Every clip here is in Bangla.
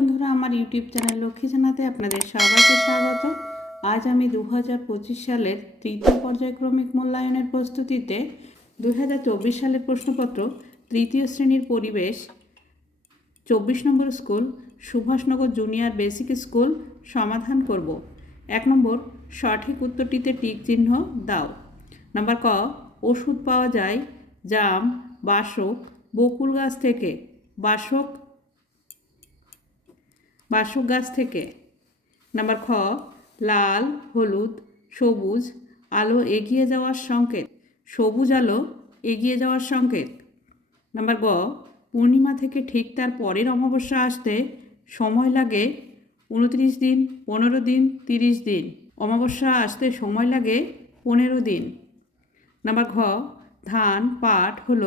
বন্ধুরা, আমার ইউটিউব চ্যানেল লক্ষ্মী জানাতে আপনাদের সবাইকে স্বাগত। আজ আমি দু পঁচিশ সালের তৃতীয় পর্যায়ক্রমিক মূল্যায়নের প্রস্তুতিতে দু হাজার চব্বিশ সালের প্রশ্নপত্র, তৃতীয় শ্রেণির পরিবেশ, চব্বিশ number school, Subhashnagar junior basic school সমাধান করব। এক নম্বর, সঠিক উত্তরটিতে টিক চিহ্ন দাও। নাম্বার ক, ওষুধ পাওয়া যায় জাম, বাসক, বকুল গাছ থেকে বাসক বাসক গাছ থেকে। নাম্বার খ, লাল, হলুদ, সবুজ, আলো এগিয়ে যাওয়ার সংকেত। সবুজ আলো এগিয়ে যাওয়ার সংকেত। নাম্বার গ, পূর্ণিমা থেকে ঠিক তার পরের অমাবস্যা আসতে সময় লাগে উনত্রিশ দিন, পনেরো দিন, তিরিশ দিন। অমাবস্যা আসতে সময় লাগে পনেরো দিন। নাম্বার ঘ, ধান, পাট হল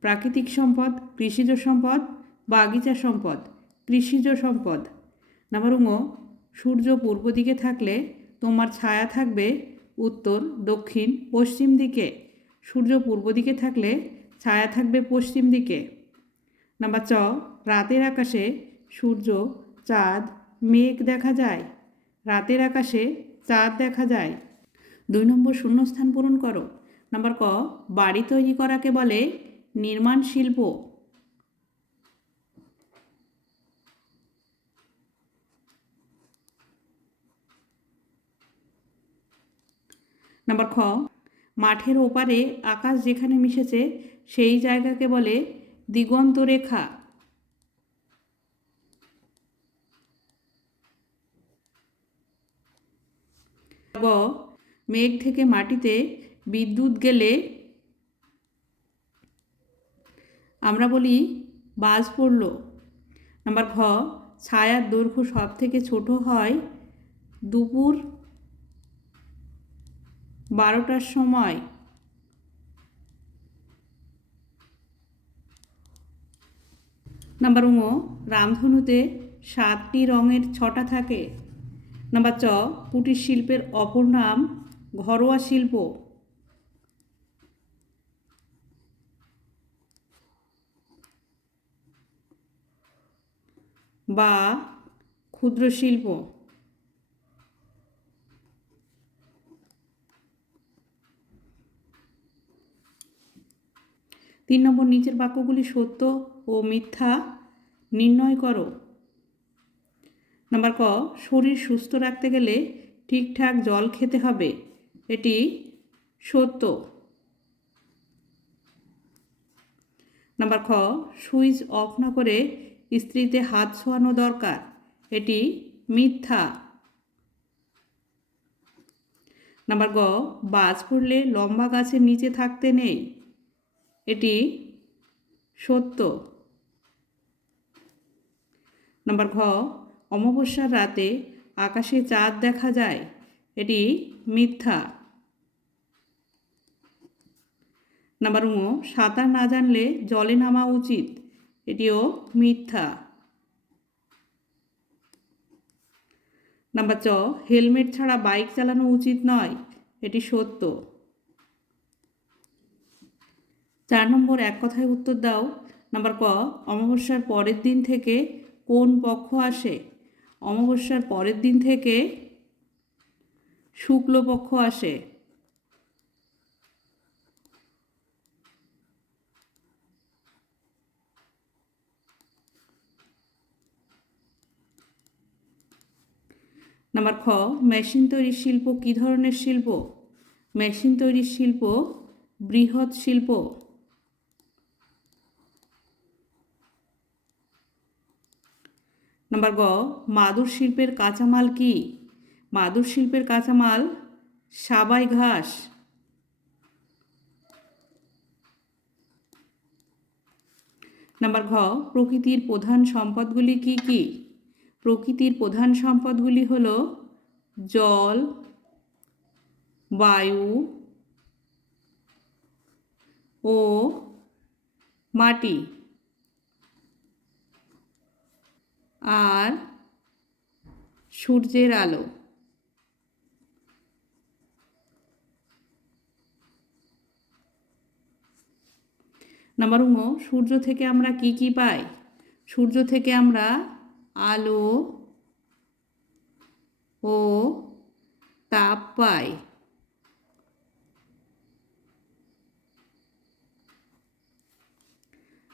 প্রাকৃতিক সম্পদ, কৃষিজ সম্পদ, বাগিচা সম্পদ, কৃষিজ সম্পদ। নাম্বার উঙ সূর্য পূর্ব দিকে থাকলে তোমার ছায়া থাকবে উত্তর, দক্ষিণ, পশ্চিম দিকে। সূর্য পূর্ব দিকে থাকলে ছায়া থাকবে পশ্চিম দিকে। নাম্বার চ রাতের আকাশে সূর্য, চাঁদ, মেঘ দেখা যায়। রাতের আকাশে চাঁদ দেখা যায়। দুই নম্বর শূন্যস্থান পূরণ করো। নাম্বার ক, বাড়ি তৈরি করাকে বলে নির্মাণ শিল্প। নাম্বার খ, মাঠের ওপারে আকাশ যেখানে মিশেছে, সেই জায়গাকে বলে দিগন্ত রেখা। গ, মেঘ থেকে মাটিতে বিদ্যুৎ গেলে আমরা বলি বাজ পড়ল। নাম্বার ঘ, ছায়ার দৈর্ঘ্য সব থেকে ছোট হয় দুপুর বারোটার সময়। নাম্বার উম, রামধনুতে সাতটি রঙের ছটা থাকে। নাম্বার চ কুটির শিল্পের অপর নাম ঘরোয়া শিল্প। বা ক্ষুদ্র শিল্প। তিন নম্বর নিচের বাক্যগুলি সত্য ও মিথ্যা নির্ণয় করো। নাম্বার ক, শরীর সুস্থ রাখতে গেলে ঠিকঠাক জল খেতে হবে। এটি সত্য। নাম্বার খ, সুইচ অফ না করে স্ত্রীতে হাত ছোঁয়ানো দরকার। এটি মিথ্যা। নাম্বার গ, বাজ পড়লে লম্বা গাছের নিচে থাকতে নেই। এটি সত্য। নাম্বার ঘ, অমাবস্যার রাতে আকাশে চাঁদ দেখা যায়। এটি মিথ্যা। নাম্বার উঁ সাঁতার না জানলে জলে নামা উচিত। এটিও মিথ্যা। নাম্বার চ, হেলমেট ছাড়া বাইক চালানো উচিত নয়। এটি সত্য। চার নম্বর এক কথায় উত্তর দাও। নাম্বার ক, অমাবস্যার পরের দিন থেকে কোন পক্ষ আসে? অমাবস্যার পরের দিন থেকে শুক্লপক্ষ আসে। নাম্বার খ, মেশিন তৈরির শিল্প কী ধরনের শিল্প? মেশিন তৈরির শিল্প বৃহৎ শিল্প। নাম্বার গ, মাদুর শিল্পের কাঁচামাল কি? মাদুর শিল্পের কাঁচামাল সাবাই ঘাস। নাম্বার ঘ, প্রকৃতির প্রধান সম্পদগুলি কি কি? প্রকৃতির প্রধান সম্পদগুলি হল জল, বায়ু ও মাটি। আর সূর্যের আলো। নাম্বার উম, সূর্য থেকে আমরা কি কি পাই? সূর্য থেকে আমরা আলো ও তাপ পাই।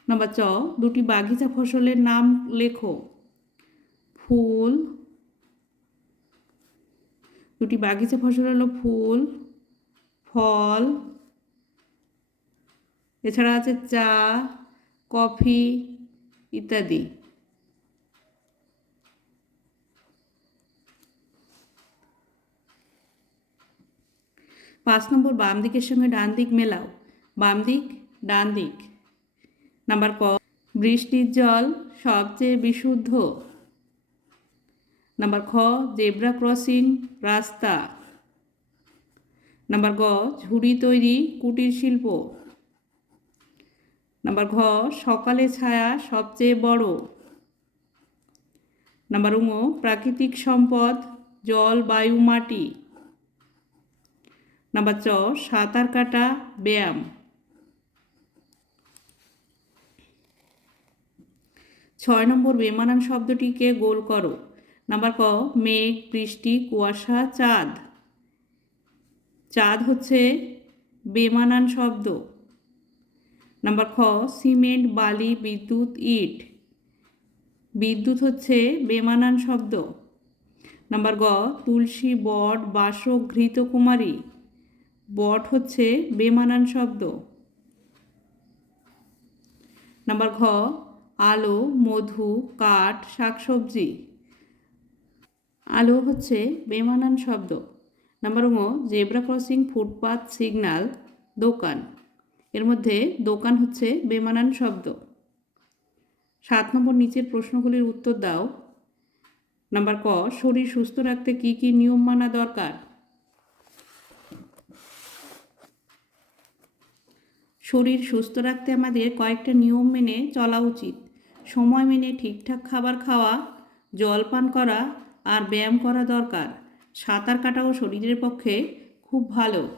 নম্বর চ, দুটি বাগিচা ফসলের নাম লেখো। ফুল, দুটি বাগিচা ফসল হলো ফুল, ফল, এছাড়া আছে চা, কফি ইত্যাদি। পাঁচ নম্বর, বাম দিকের সঙ্গে ডান দিক মেলাও। বাম দিক, ডান দিক। নাম্বার ক, বৃষ্টির জল সবচেয়ে বিশুদ্ধ। নাম্বার খ জেব্রা ক্রসিং রাস্তা নাম্বার গ ঝুড়ি তৈরি, কুটির শিল্প. নাম্বার ঘ সকালে ছায়া সবচেয়ে বড়. নাম্বার উম, প্রাকৃতিক সম্পদ, জল, বায়ু, মাটি. নাম্বার চ সাঁতার কাটা, ব্যায়াম. ছয় নম্বর বেমানান শব্দটিকে গোল করো। নাম্বার ক মেঘ, বৃষ্টি, কুয়াশা, চাঁদ। চাঁদ হচ্ছে বেমানান শব্দ। নাম্বার খ, সিমেন্ট, বালি, বিদ্যুৎ, ইট। বিদ্যুৎ হচ্ছে বেমানান শব্দ। নাম্বার গ, তুলসী বট, বাসক, ঘৃত কুমারী। বট হচ্ছে বেমানান শব্দ। নাম্বার ঘ, আলো, মধু, কাঠ, শাকসবজি। আলো হচ্ছে বেমানান শব্দ। নাম্বার ও জেব্রা ক্রসিং ফুটপাথ সিগন্যাল দোকান। এর মধ্যে দোকান হচ্ছে বেমানান শব্দ। সাত নম্বর নিচের প্রশ্নগুলির উত্তর দাও। নাম্বার ক, শরীর সুস্থ রাখতে কি কি নিয়ম মানা দরকার? শরীর সুস্থ রাখতে আমাদের কয়েকটা নিয়ম মেনে চলা উচিত। সময় মেনে ঠিকঠাক খাবার খাওয়া, জল পান করা আর ব্যায়াম করা দরকার। সাঁতার কাটাও শরীরের পক্ষে খুব ভালো।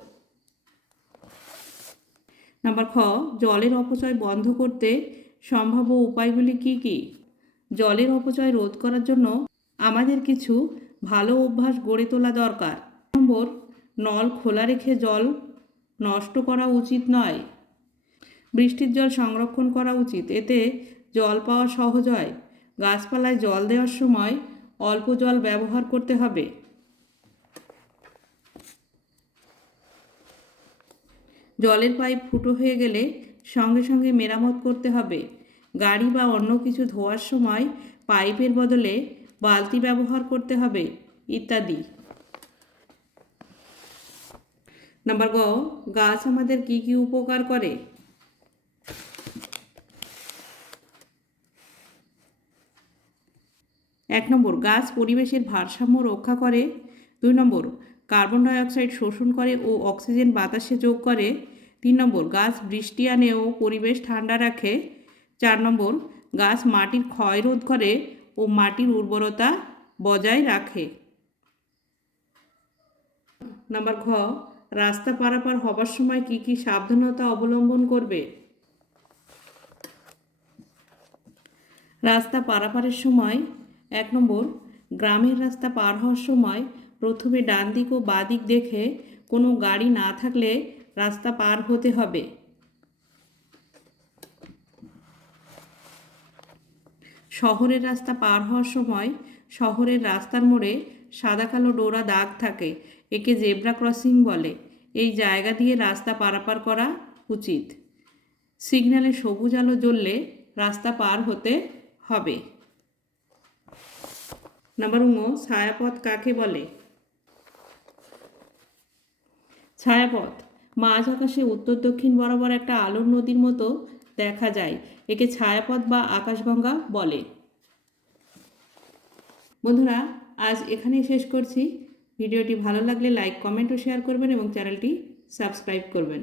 নাম্বার খ, জলের অপচয় বন্ধ করতে সম্ভাব্য উপায়গুলি কি কি? জলের অপচয় রোধ করার জন্য আমাদের কিছু ভালো অভ্যাস গড়ে তোলা দরকার। নম্বর, নল খোলা রেখে জল নষ্ট করা উচিত নয়। বৃষ্টির জল সংরক্ষণ করা উচিত। এতে জল পাওয়া সহজ হয়। গাছপালায় জল দেওয়ার সময় অল্প জল ব্যবহার করতে হবে। জলের পাইপ ফুটো হয়ে গেলে সঙ্গে সঙ্গে মেরামত করতে হবে। গাড়ি বা অন্য কিছু ধোয়ার সময় পাইপের বদলে বালতি ব্যবহার করতে হবে, ইত্যাদি। নাম্বার গ, গাছ আমাদের কি কি উপকার করে? এক নম্বর, গাছ পরিবেশের ভারসাম্য রক্ষা করে। দুই নম্বর, কার্বন ডাইঅক্সাইড শোষণ করে ও অক্সিজেন বাতাসে যোগ করে। তিন নম্বর, গাছ বৃষ্টি আনে ও পরিবেশ ঠান্ডা রাখে। চার নম্বর, গাছ মাটির ক্ষয় রোধ করে ও মাটির উর্বরতা বজায় রাখে। নাম্বার ঘ, রাস্তা পারাপার হবার সময় কি কি সাবধানতা অবলম্বন করবে? রাস্তা পারাপারের সময় এক নম্বর, গ্রামের রাস্তা পার হওয়ার সময় প্রথমে ডান দিক ও বাঁ দিক দেখে কোনো গাড়ি না থাকলে রাস্তা পার হতে হবে। শহরের রাস্তা পার হওয়ার সময় শহরের রাস্তার মোড়ে সাদা কালো ডোরা দাগ থাকে, একে জেব্রা ক্রসিং বলে। এই জায়গা দিয়ে রাস্তা পারাপার করা উচিত। সিগন্যালে সবুজ আলো জ্বললে রাস্তা পার হতে হবে। নাম্বার উনো ছায়াপথ কাকে বলে? ছায়াপথ মাঝ আকাশে উত্তর দক্ষিণ বরাবর একটা আলোর নদীর মতো দেখা যায়। একে ছায়াপথ বা আকাশগঙ্গা বলে। বন্ধুরা, আজ এখানেই শেষ করছি। ভিডিওটি ভালো লাগলে লাইক কমেন্ট ও শেয়ার করবেন এবং চ্যানেলটি সাবস্ক্রাইব করবেন।